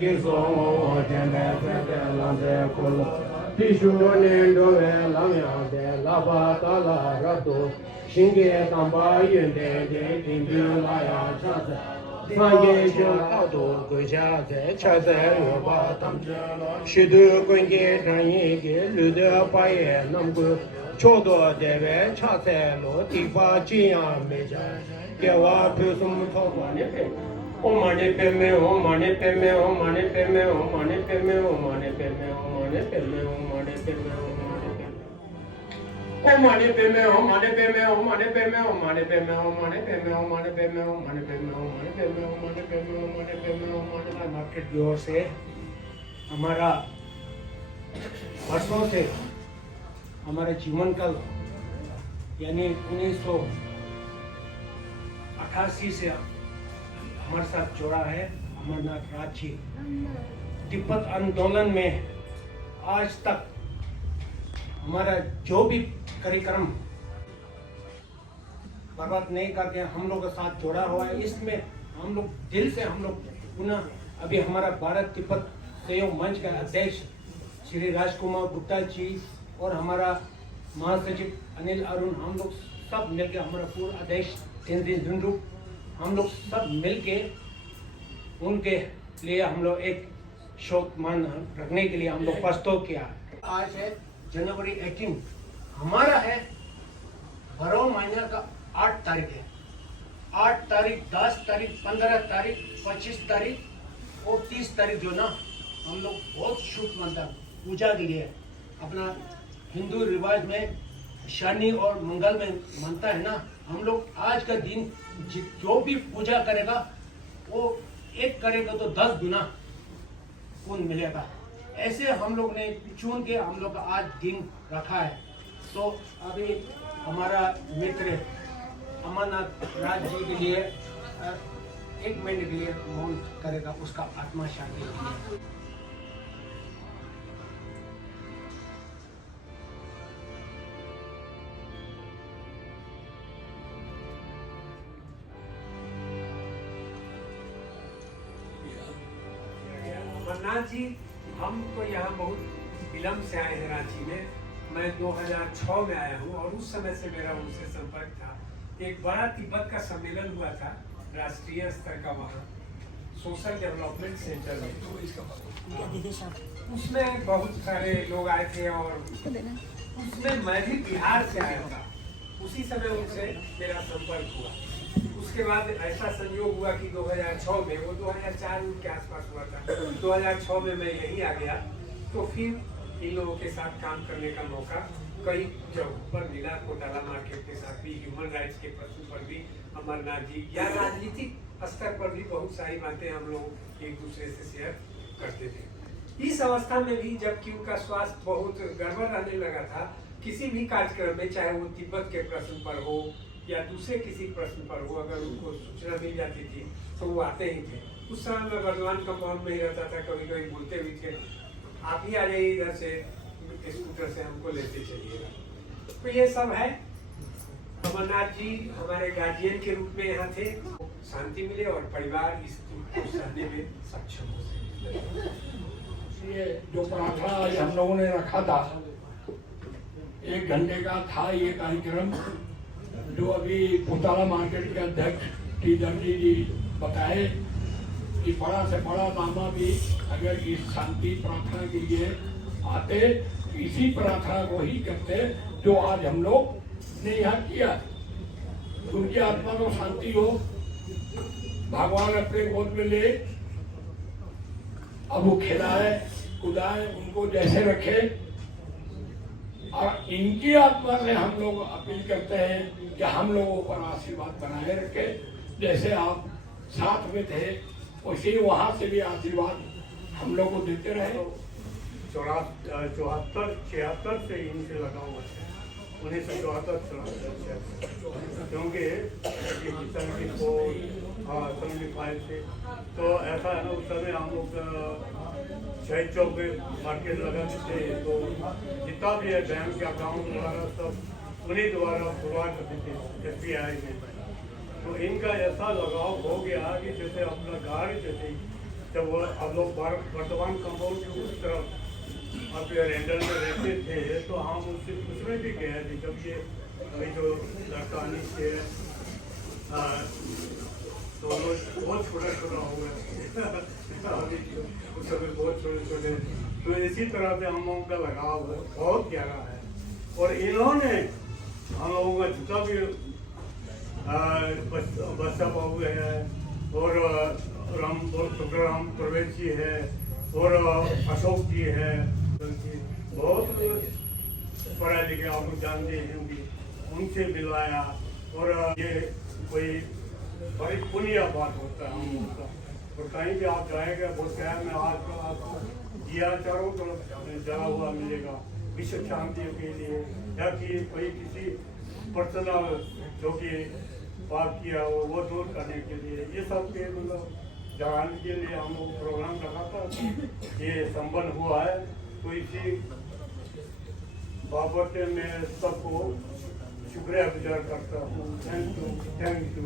kiso tenbe tenbe lambe kolo tishu nendo ve lamya de laba tala rato shinge tamba yende de timbu la ya chase sanje jo auto goja de chase yo ba tam shidu gonge ranyi ge lu de pa ye nam go chodo de ve chase lo ti fa ji ya me ja ke wa phu sum tho ba ne pe Om mani padme Om mani padme Om mani padme Om mani padme Om mani padme Om mani padme Om mani padme Om mani padme Om mani padme Om mani padme Om mani padme Om mani padme Om mani padme Om mani padme Om mani padme Om mani padme Om mani padme Om mani padme market की ओर से हमारा वर्षों से हमारे जीवन काल यानी 1988 से हमारे साथ जोड़ा है अमरनाथ राजी तिब्बत आंदोलन में आज तक हमारा जो भी कार्यक्रम बर्बाद नहीं करके हम लोग के साथ जोड़ा हुआ है इसमें हम लोग दिल से हम लोग पुनः अभी हमारा भारत तिब्बत सहयोग मंच का अध्यक्ष श्री राजकुमार गुप्ता जी और हमारा महासचिव अनिल अरुण हम लोग सब मिलकर हमारा पूर्व अध्यक्ष तेंजिन झुंझुनू हम लोग सब मिलके उनके लिए हम लोग एक शोक मान रखने के लिए हम लोग प्रस्तुत किया। आज है जनवरी 18 हमारा है बारह महीना का 8 तारीख है 8 तारीख 10 तारीख 15 तारीख 25 तारीख और 30 तारीख जो ना हम लोग बहुत शुभ मानता पूजा के लिए अपना हिंदू रिवाज में शनि और मंगल में मानता है ना हम लोग आज का दिन जो भी पूजा करेगा वो एक करेगा तो 10 गुना पुण्य मिलेगा ऐसे हम लोग ने चुन के हम लोग का आज दिन रखा है। तो अभी हमारा मित्र अमरनाथ राज जी के लिए 1 मिनट के लिए मौन करेगा उसका आत्मा शांति के लिए। अमरनाथ जी हम तो यहाँ बहुत विलम्ब से आए हैं रांची में। मैं 2006 में आया हूँ और उस समय से मेरा उनसे संपर्क था। एक बड़ा तिब्बत का सम्मेलन हुआ था राष्ट्रीय स्तर का वहाँ सोशल डेवलपमेंट सेंटर में। उसमें बहुत सारे लोग आए थे और उसमें मैं भी बिहार से आया था। उसी समय उनसे मेरा संपर्क हुआ। उसके बाद ऐसा संयोग हुआ कि 2006 में वो 2004 के आसपास हुआ था 2006 में मैं यहीं आ गया तो फिर इन लोगों के साथ काम करने का मौका कई जगहों पर मिला। कोटाला मार्केट के साथ भी ह्यूमन राइट्स के प्रश्न पर भी अमरनाथ जी या राजनीतिक स्तर पर भी बहुत सारी बातें हम लोग एक दूसरे से शेयर करते थे। इस अवस्था में भी जबकि उनका स्वास्थ्य बहुत गड़बड़ रहने लगा था किसी भी कार्यक्रम में चाहे वो तिब्बत के प्रश्न पर हो या दूसरे किसी प्रश्न पर हो अगर उनको सूचना मिल जाती थी तो वो आते ही थे। उस समय मैं वर्धमान कंपाउंड में ही रहता था। कभी कभी बोलते भी थे आप ही आ जाइए इधर से स्कूटर से हमको लेते चलिएगा। तो ये सब है। अमरनाथ जी हमारे गार्जियन के रूप में यहाँ थे। शांति मिले और परिवार इस दुख को सहने में सक्षम हो सके। ये जो प्रार्थना आज हम लोगों ने रखा था 1 घंटे का था ये कार्यक्रम जो अभी कोटाला मार्केट के अध्यक्ष टीधर जी बताए कि बड़ा से बड़ा मामा भी अगर इस शांति प्रार्थना के लिए आते इसी प्रार्थना को ही करते जो आज हम लोग ने यहाँ किया। उनकी आत्मा को शांति हो भगवान अपने गोद में ले अब वो खिलाए कुदाए उनको जैसे रखे और इनकी आत्मा से हम लोग अपील करते हैं कि हम लोगों पर आशीर्वाद बनाए रखे। जैसे आप साथ में थे उसी वहाँ से भी आशीर्वाद हम लोग को देते रहे। 74-76 से इनसे लगा हुआ है 1974 क्योंकि 75 से तो ऐसा है ना उस समय हम लोग शहीद चौक पे मार्केट लगाते थे तो जितना भी है बैंक के अकाउंट वगैरह सब उन्हीं द्वारा शुरुआत करती थी SBI में। तो इनका ऐसा लगाव हो गया कि जैसे अपना गाड़ी जैसे जब वो हम लोग वर्तमान कंपाउंड की उस तरफ आप रेंडल में रहते थे तो हम उसमें भी गए थे जब ये भाई जो लड़कानी से दोनों बहुत छोटा छोटा हो गया उस समय बहुत छोटे छोटे। तो इसी तरह से हम लोगों का लगाव बहुत गहरा है और इन्होंने हम लोगों का जितना भी बच्चा बाबू है और सुखराम प्रवेश जी है और अशोक जी है, बहुत पढ़ा लिखे आप लोग जानते हैं उनसे मिलाया और ये कोई बड़ी पुण्य बात होता है हम लोगों का। और कहीं भी आप जाएंगे बहुत शहर में आज का आपको दिया चारों तरफ जला हुआ मिलेगा विश्व शांति के लिए या कि कोई किसी पर्सनल जो कि बात किया हो वो दूर करने के लिए ये सब के मतलब जगाने के लिए हम लोग प्रोग्राम रखा था। ये संपन्न हुआ है तो इसी बाबत में सबको शुक्रिया गुजार करता हूँ। Thank you.